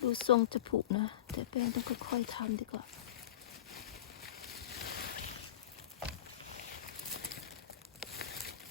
ดูทรงจะผุนะ แต่แป้งต้องค่อยๆทำดีกว่า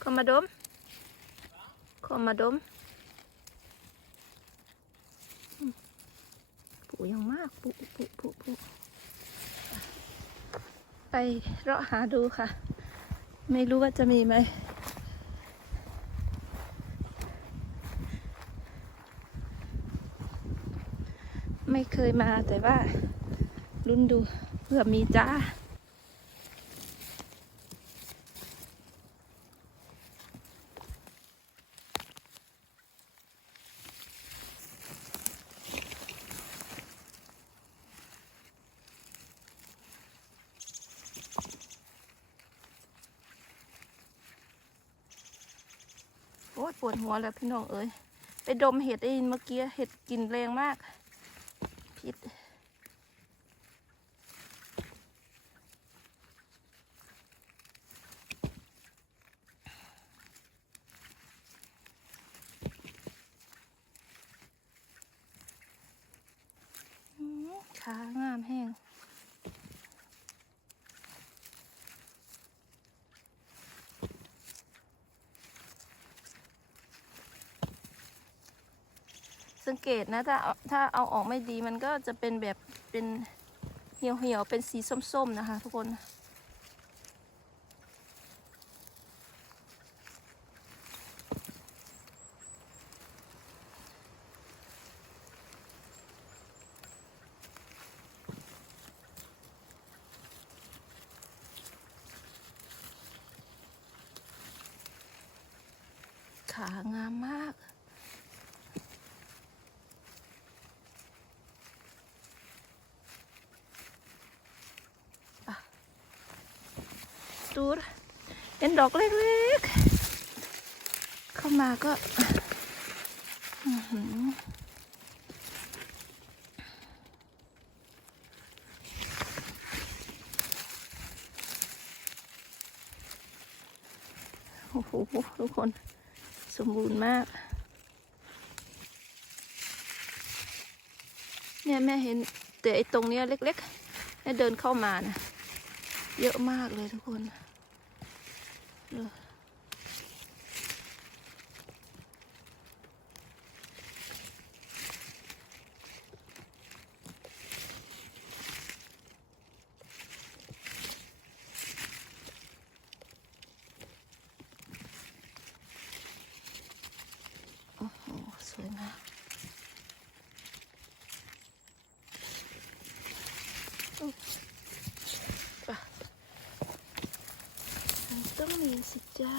ขอมาดมขอมาดมอืมผุยังมากผุผุผุผุไปเลาะหาดูค่ะ ไม่รู้ว่าจะมีไหม ไม่เคยมาแต่ว่าลุ้นดูเพื่อมีจ้า โอ้ยปวดหัวแล้วพี่น้องเอ้ยไปดมเห็ดได้ยินเมื่อกี้เห็ดกลินแรงมาก พิษอื้อขางามแห้ง สังเกตนะถ้าถ้าเอาออกไม่ดีมันก็จะเป็นแบบเป็นเหี่ยวเหี่ยวเป็นสีส้มๆนะคะ ทุกคนขางามมาก ดูเห็น ดอกเล็กๆ เข้ามาก็โอ้โห ทุกคนสมบูรณ์มาก เนี่ยแม่เห็นแต่ไอ้ตรงเนี้ยเล็กๆให้เดินเข้ามานะ เยอะมากเลยทุกคน เออโอ้โห สวยมาก มัน ต้องมีสิจ้า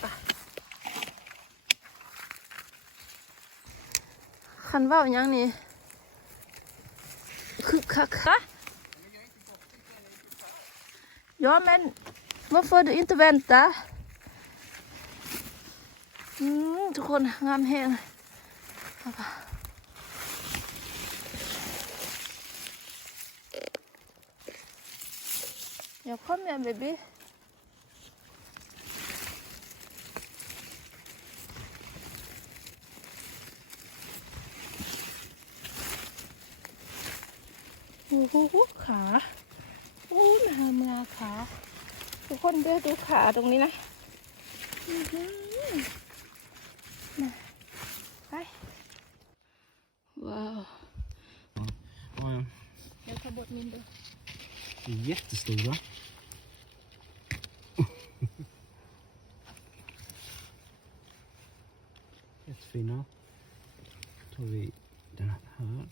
ไปคันเว่าอย่างนี้คือคักคะย้อนแม่นมาเฟอร์ดอินเตอร์เวนต์อืมทุกคนงามแห้ง เอาป่ะอย่าคอมเมนต์เบบี้โอ้โหขาโอ้นามาขาทุกคนเดี๋ยวดูขาตรงนี้นะ อื้อหือมาไป ว้าว Ja, ja. เดี๋ยวขบดมินดู De är jättestora. Jättefina. Då tar vi den här.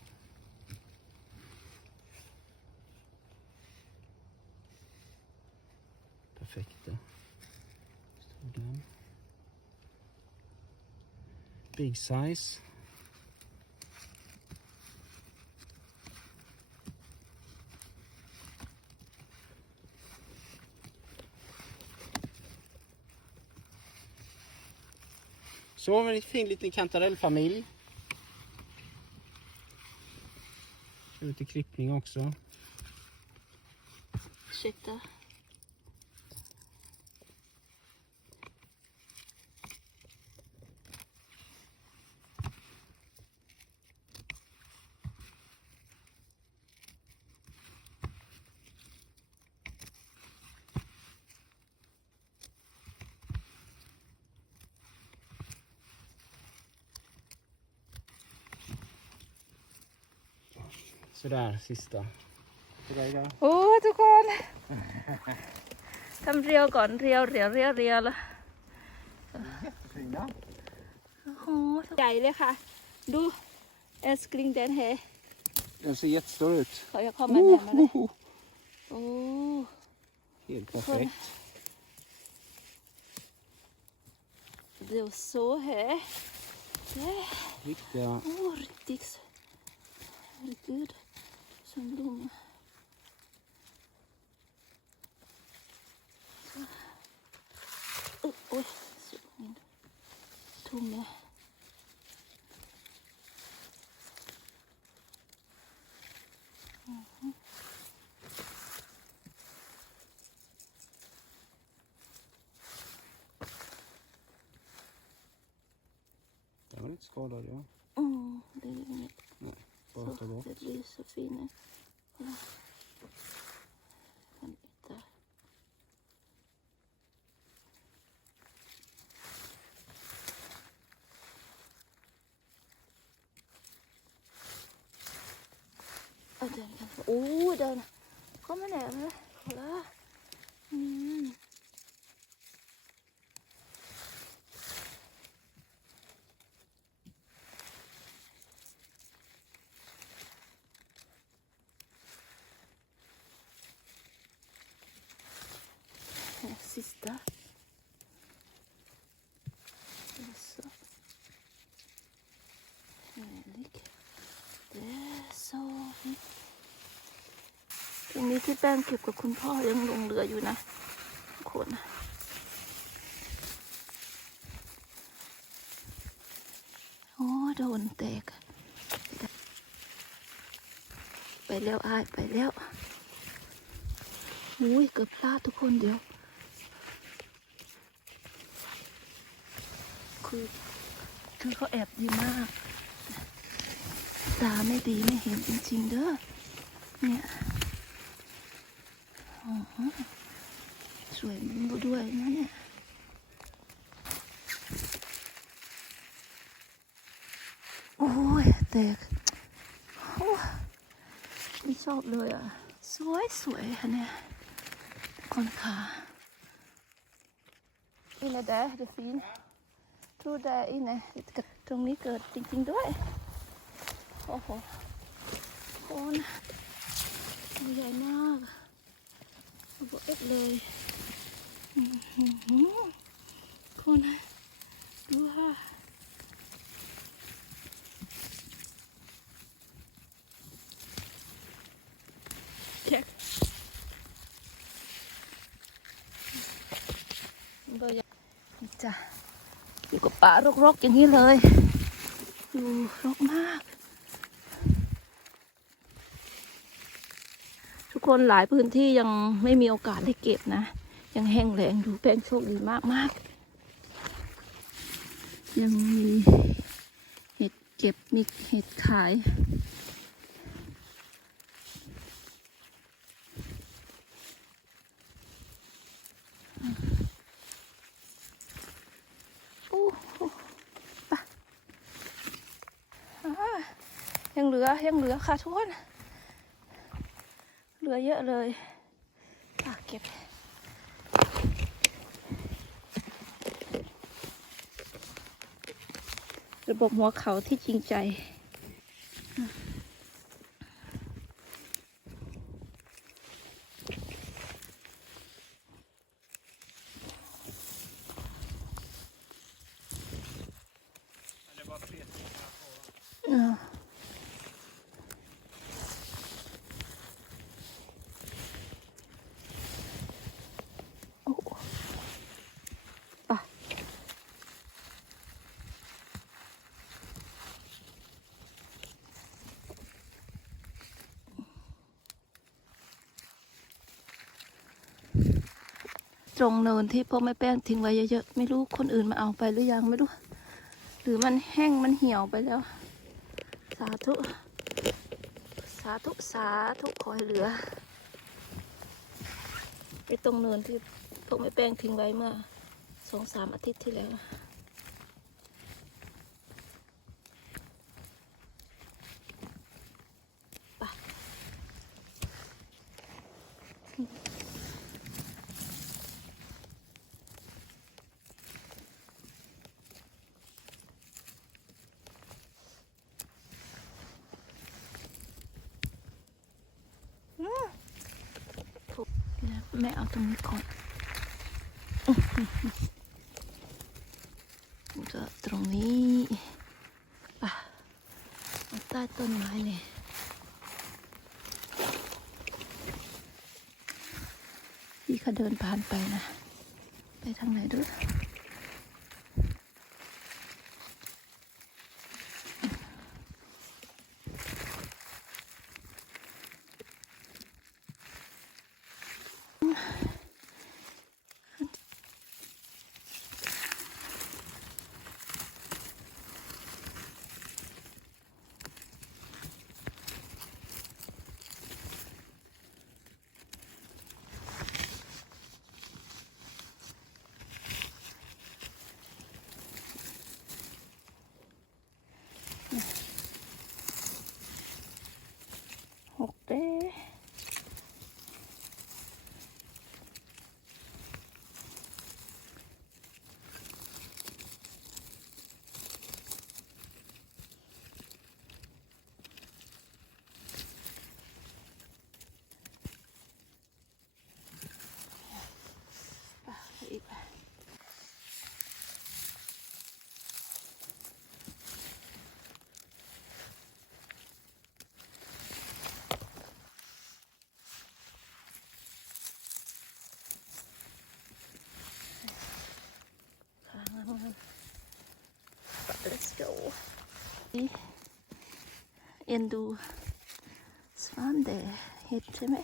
Perfekta. Står den. Big size. Så har vi en fin liten kantarellfamilj. Lite klippning också. Ursäkta. Sådär, sista. Sådär, där. โอ้ทุกคนทำเรียวก่อนเรียวเรียวเรียวเรียวแล้ว Jättefina. โอ้โหใหญ่เลยค่ะ ดูเอสกริงเดนเฮ Den ser jättestor ut. เขาอยากเข้ามาเนี่ยมาเลย Woho! โอ้ Helt perfekt. เดี๋ยวโซ่เฮเย้ Riktiga โอ้ริกติกส์ริกู en blomma Oj, oj, så min tumme. Mhm. Den var lite skadad ja. Mm, det är inget måste det blir så fint. Ja. Åh, oh, den kommer ner. nu. Kolla. Mm. ที่แป้งเก็บกับคุณพ่อยังลงเรืออยู่นะคนโอ้โดนแตก ไปแล้วอายไปแล้วอุ้ยเกือบพลาดทุกคนเดี๋ยว คือคือเขาแอบดีมาก ตาไม่ดีไม่เห็นจริง ๆ เด้อเนี่ย สวยด้วยนะเนี่ยโอ้ยแตกโอ้ไม่ชอบเลยอะ สวยสวยค่ะเนี่ยคนขาอินเดเดฟินทูเดอินเนตรงนี้เกิดจริง ๆ ด้วย โอ้โหคนใหญ่มาก บอกเอ็ดเลยอื้อหือคนดูค่ะแจ็คเบอร์ใหญ่นี่จ้ะอยู่กับป่ารกๆอย่างนี้เลย อยู่รกมาก ทุก คนหลายพื้นที่ยังไม่มีโอกาสได้เก็บนะ ยังแห้งแล้งดูแป้งโชคดีมากมากยังมีเห็ดเก็บมีเห็ดขายโอ้โหไปยังเหลือ ยังเหลือค่ะทุกคน ลือเยอะเลยฝากเก็บ ระบบหัวเขาที่จริงใจ ตรงเนินที่พวกแม่แป้งทิ้งไว้เยอะๆ ไม่รู้คนอื่นมาเอาไปหรือยังไม่รู้ หรือมันแห้งมันเหี่ยวไปแล้ว สาธุ สาธุ สาธุ ขอให้เหลือไอ้ตรงเนินที่พวกแม่แป้งทิ้งไว้เมื่อสองสามอาทิตย์ที่แล้ว ไป แม่เอาตรงนี้ก่อนก็ตรงนี้ป่ะใต้ต้นไม้เลยพี่เขาเดินผ่านไปนะ ไปทางไหนด้วย เอ็นดูสวานเดเห็ดใช่ไหม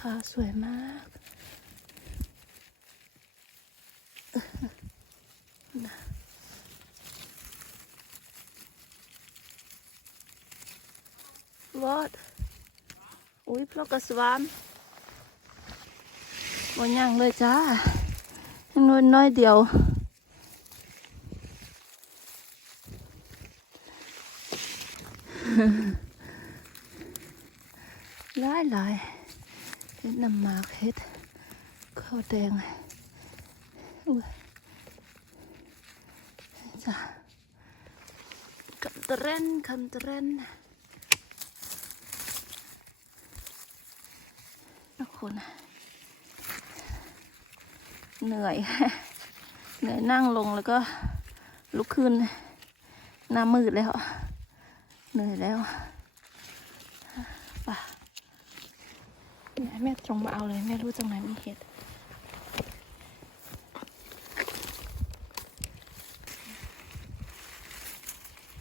ขาสวยมากนะวอดอุ้ยพลอกกระสวามวันยังเลยจ้ายังนวลน้อยเดียวหลายหลาย น้ำมาเห็ดข้าวแดงอุ้ยจ้ะคำเรนคำเตรนทุกคนเหนื่อย เหนื่อยนั่งลงแล้วก็ลุกขึ้นหน้ามืดแล้วเหนื่อยแล้ว ป่ะเนี่ย แม่ตรงมาเอาเลย แม่รู้ตรงไหนมีเห็ด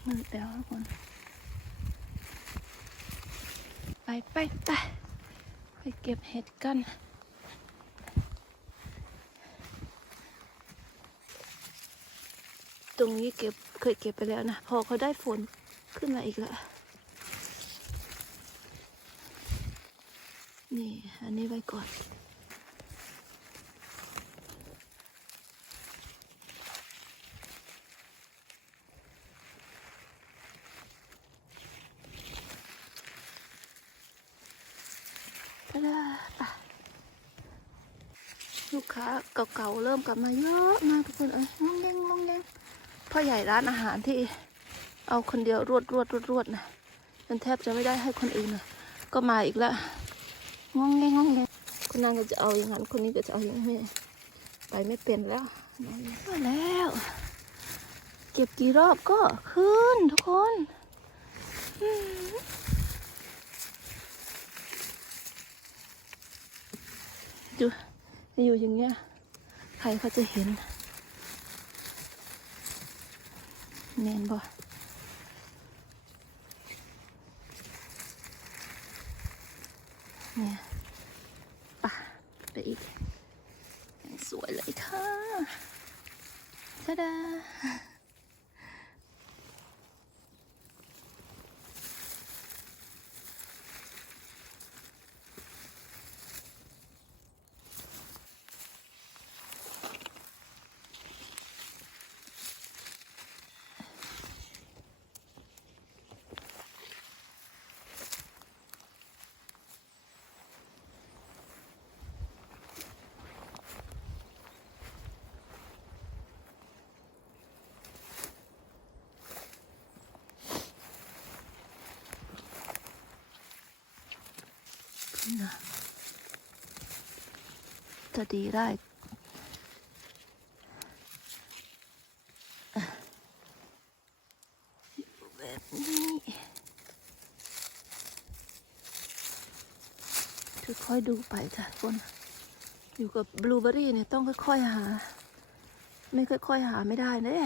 มือเดแล้วทุกคน ไปไปไปไปเก็บเห็ดกันตรงนี้เก็บเคยเก็บไปแล้วนะ พอเขาได้ฝนขึ้นมาอีกแล้ว นี่อันนี้ไว้ก่อนไปละลูกค้าเก่าๆเริ่มกลับมาเยอะมากทุกคนเอ้ยงงแงงงงแงงพ่อใหญ่ร้านอาหารที่เอาคนเดียวรวดรวดรวดรวดนะจนแทบจะไม่ได้ให้คนอื่นเลยก็มาอีกแล้ว งงแงงงงแง คนนั้นก็จะเอาอย่างนั้น คนนี้ก็จะเอาอย่างนี้ไปไม่เป็นแล้วมาแล้ว เก็บกี่รอบก็ขึ้นทุกคนดูอยู่อย่างเงี้ย ใครเขาจะเห็นแน่นบ่เนี่ย ไปอีกสวยเลยค่ะ ta-da นะจะดีได้อ่แบบนี้ค่อยๆดูไปจ้ะคนอยู่กับบลูเบอรี่เนี่ยต้องค่อยๆหา ไม่ค่อยๆหาไม่ได้แน่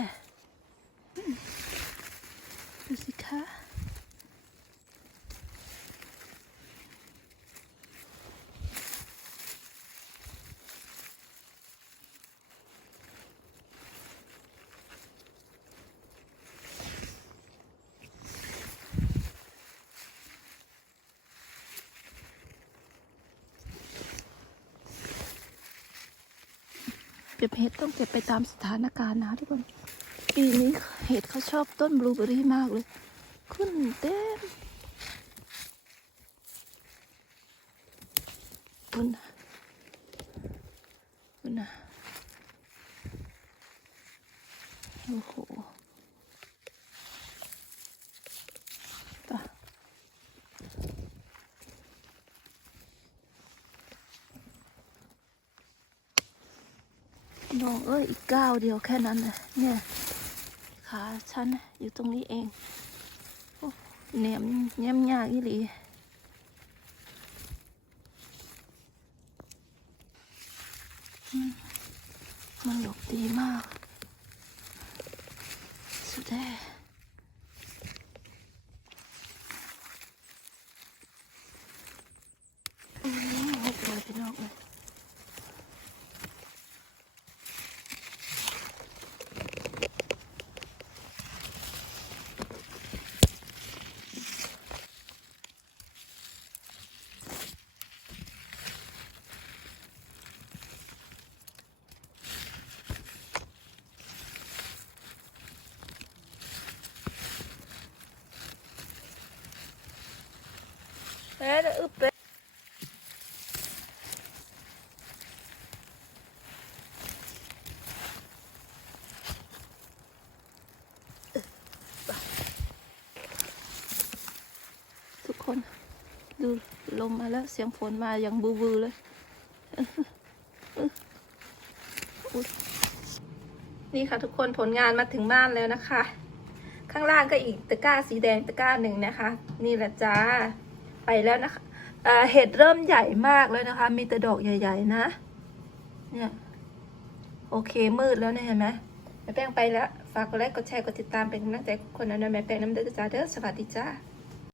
ก็บเห็ดต้องเก็บไปตามสถานการณ์นะทุกคน ปีนี้เห็ดเขาชอบต้นบลูเบอรี่มากเลย ขึ้นเต็มคุณนะคุณนะโอ้โหตา น้องเอ้ยอีกก้าวเดียวแค่นั้นนะเนี่ยขาฉันอยู่ตรงนี้เองโอ้แหนมแย้มยากอีหลีมันหลบดีมาก สุดแท้อืมหกเลยพี่น้องเลยเอ๊ะเดี๋ยวอึบเลย ทุกคนดูลมมาแล้วเสียงฝนมาอย่างบูบูเลยอุ๊ยนี่ค่ะทุกคนผลงานมาถึงบ้านแล้วนะคะ ข้างล่างก็อีกตะกร้าสีแดงตะกร้าหนึ่งนะคะ นี่แหละจ้า ไปแล้วนะคะเห็ดเริ่มใหญ่มากแล้วนะคะ มีแต่ดอกใหญ่ ๆ นะ เนี่ย โอเคมืดแล้วเนี่ยเห็นไหมแม่แป้งไปแล้ว ฝากกดไลค์กดแชร์กดติดตามเป็นกำลังใจคนนั้นนะแม่แป้งน้ำเด้อจ้าเด้อสวัสดีจ้า